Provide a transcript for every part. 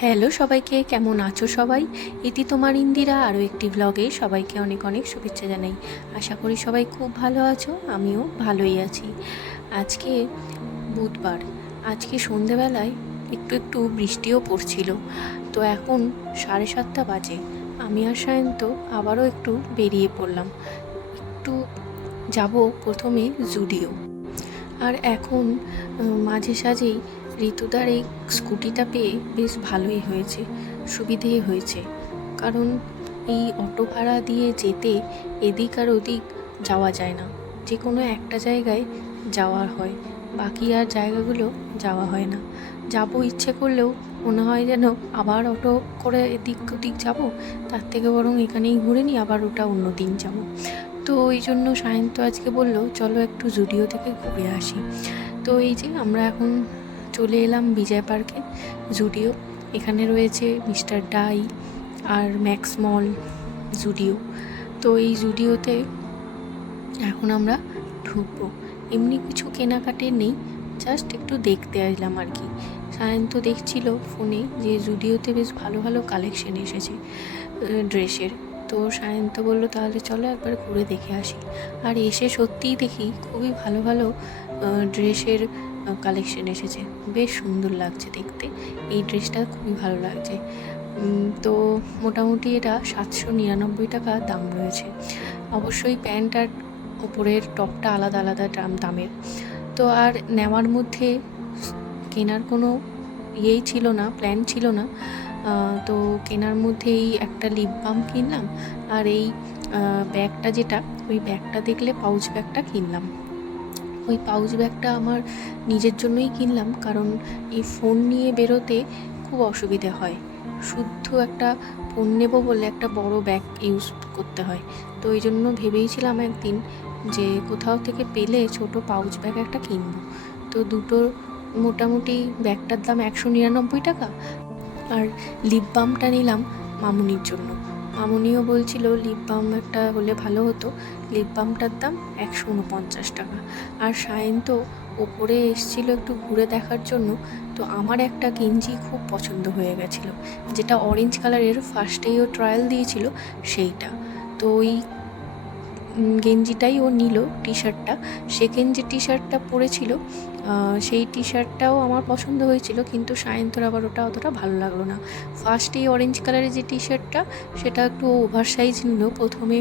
Hello সবাইকে, কেমন আছো সবাই? ইতি তোমার ইন্দিরা আরও একটি ভ্লগে সবাইকে অনেক অনেক শুভেচ্ছা জানাই। আশা করি সবাই খুব ভালো আছো, আমিও ভালোই আছি। আজকে বুধবার, আজকে সন্ধেবেলায় একটু একটু বৃষ্টিও পড়ছিল। তো এখন 7:30 বাজে, আমি আর সায়ন্ত আবারও একটু বেরিয়ে পড়লাম। একটু যাব প্রথমে জুডিও। আর এখন মাঝে সাঝেই ঋতুদার এই স্কুটিটা পেয়ে বেশ ভালোই হয়েছে, সুবিধেই হয়েছে। কারণ এই অটো ভাড়া দিয়ে যেতে এদিক আর ওদিক যাওয়া যায় না, যে কোনো একটা জায়গায় যাওয়া হয়, বাকি আর জায়গাগুলো যাওয়া হয় না। যাব ইচ্ছে করলেও মনে হয় যেন আবার অটো করে এদিক ওদিক যাব, তার থেকে বরং এখানেই ঘুরে নিই, আবার ওটা অন্য দিন যাব। তো ওই জন্য সায়ন্ত আজকে বললো চলো একটু জুডিও থেকে ঘুরে আসি। তো এই যে আমরা এখন চলে এলাম বিজয় পার্কে। জুডিও এখানে রয়েছে মিস্টার ডাই আর ম্যাক্স মল, জুডিও। তো এই জুডিওতে এখন আমরা ঢুকবো। এমনি কিছু কেনাকাটি নেই, জাস্ট একটু দেখতে আসলাম আর কি। সায়ন্ত দেখছিল ফোনে যে জুডিওতে বেশ ভালো ভালো কালেকশন এসেছে ড্রেসের। তো সায়ন্ত বললো তাহলে চলো একবার ঘুরে দেখে আসি। আর এসে সত্যিই দেখি খুবই ভালো ভালো ড্রেসের কালেকশন এসেছে, বেশ সুন্দর লাগছে দেখতে। এই ড্রেসটা খুবই ভালো লাগছে। তো মোটামুটি এটা 799 টাকা দাম রয়েছে। অবশ্যই প্যান্ট আর উপরের টপটা আলাদা আলাদা দামের। তো আর নেওয়ার মধ্যে কেনার কোনো ইয়েই ছিল না, প্ল্যান ছিল না। তো কেনার মধ্যেই একটা লিপ বাম কিনলাম, আর এই ব্যাগটা যেটা, ওই ব্যাগটা দেখলে পাউচ ব্যাগটা কিনলাম। ওই পাউচ ব্যাগটা আমার নিজের জন্যই কিনলাম, কারণ এই ফোন নিয়ে বেরোতে খুব অসুবিধে হয়। শুদ্ধ একটা ফোন নেব বলে একটা বড় ব্যাগ ইউজ করতে হয়। তো এই জন্য ভেবেইছিলাম একদিন যে কোথাও থেকে পেলে ছোট পাউচ ব্যাগ একটা কিনবো। তো দুটো মোটামুটি ব্যাগটার দাম 199 টাকা। আর লিপ বামটা নিলাম মামুনির জন্য। মামুনিও বলছিল লিপ বাম একটা হলে ভালো হতো। লিপ বামটার দাম 149 টাকা। আর সায়ন্ত ওপরে এসেছিলো একটু ঘুরে দেখার জন্য। তো আমার একটা গেঞ্জি খুব পছন্দ হয়ে গেছিলো, যেটা অরেঞ্জ কালারের, ফার্স্টেই ও ট্রায়াল দিয়েছিল সেইটা। তো ওই গেঞ্জিটাই ও নিল, টি শার্টটা। সেকেন্ড যে টি শার্টটা পরেছিল সেই টি শার্টটাও আমার পছন্দ হয়েছিল, কিন্তু সায়ন্তর আবার ওটা অতটা ভালো লাগলো না। ফার্স্টেই অরেঞ্জ কালারের যে টি শার্টটা, সেটা একটু ওভার সাইজ নিল। প্রথমে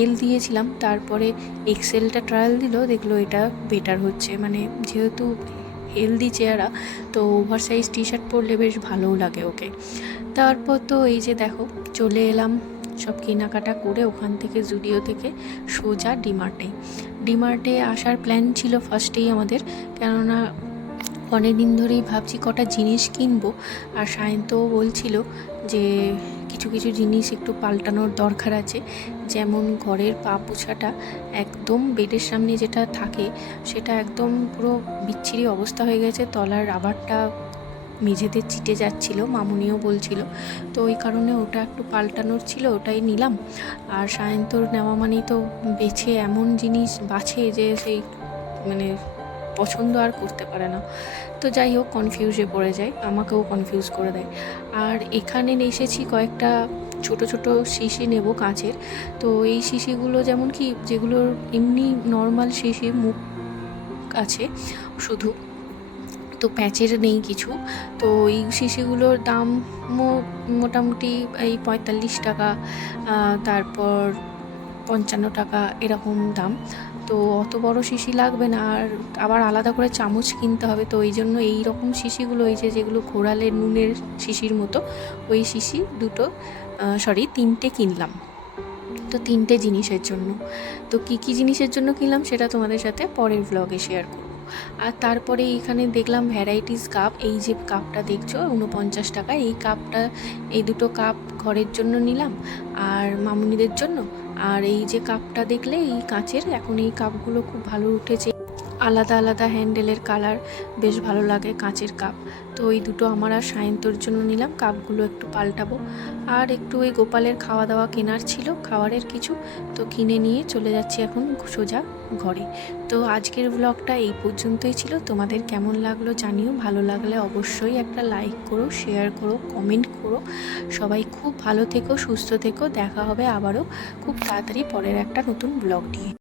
এল দিয়েছিলাম, তারপরে এক্সেলটা ট্রায়াল দিল, দেখলো এটা বেটার হচ্ছে, মানে যেহেতু হেলদি চেহারা, তো ওভার সাইজ টি শার্ট পরলে বেশ ভালোও লাগে ওকে। তারপর তো এই যে দেখো চলে এলাম সব কেনাকাটা করে ওখান থেকে, জুডিও থেকে সোজা ডিমার্টে আসার প্ল্যান ছিল ফার্স্টেই আমাদের, কেননা অনেক দিন ধরেই ভাবছি কটা জিনিস কিনবো। আর সায়ন্তও বলছিল যে কিছু কিছু জিনিস একটু পাল্টানোর দরকার আছে, যেমন ঘরের পা পোছাটা একদম বেডের সামনে যেটা থাকে সেটা একদম পুরো বিচ্ছিরি অবস্থা হয়ে গেছে, তলার রাবারটা মেঝেতে চিটে যাচ্ছিল, মামুনিও বলছিল। তো ওই কারণে ওটা একটু পাল্টানোর ছিল, ওটাই নিলাম। আর সায়ন্তর নেওয়া মানেই তো বেছে এমন জিনিস বাছে যে সেই মানে পছন্দ আর করতে পারে না। তো যাই হোক কনফিউজে পড়ে যায়, আমাকেও কনফিউজ করে দেয়। আর এখানে এসেছি কয়েকটা ছোট ছোট শিশি নেব কাঁচের। তো এই শিশিগুলো যেমন কি, যেগুলোর এমনি নর্মাল শিশি মুখ আছে শুধু, তো প্যাচের নেই কিছু। তো এই শিশিগুলোর দাম মোটামুটি এই 45 টাকা, তারপর 55 টাকা এরকম দাম। তো অত বড় শিশি লাগবে না, আর আবার আলাদা করে চামচ কিনতে হবে। তো এই জন্য এই রকম শিশিগুলো, এই যেগুলো ঘোরালে নুনের শিশির মতো, ওই শিশি তিনটে কিনলাম। তো তিনটে জিনিসের জন্য। তো কী জিনিসের জন্য কিনলাম সেটা তোমাদের সাথে পরের ব্লগে শেয়ার করব। আর তারপরে এখানে দেখলাম ভ্যারাইটিস কাপ। এই যে কাপটা দেখছো 49 টাকা, এই দুটো কাপ ঘরের জন্য নিলাম আর মামুনিদের জন্য। আর এই যে কাপটা দেখলে এই কাঁচের, এখন এই কাপগুলো খুব ভালো উঠেছে। আলাদা আলাদা হ্যান্ডেলের কালার বেশ ভালো লাগে, কাঁচের কাপ। তো ওই দুটো আমার আর সায়ন্তর জন্য নিলাম, কাপগুলো একটু পাল্টাবো। আর একটু ওই গোপালের খাওয়া দাওয়া কেনার ছিল, খাবারের কিছু, তো কিনে নিয়ে চলে যাচ্ছি এখন সোজা ঘরে। তো আজকের ব্লগটা এই পর্যন্তই ছিল। তোমাদের কেমন লাগলো জানিও, ভালো লাগলে অবশ্যই একটা লাইক করো, শেয়ার করো, কমেন্ট করো। সবাই খুব ভালো থেকো, সুস্থ থেকো। দেখা হবে আবারও খুব তাড়াতাড়ি পরের একটা নতুন ব্লগ নিয়ে।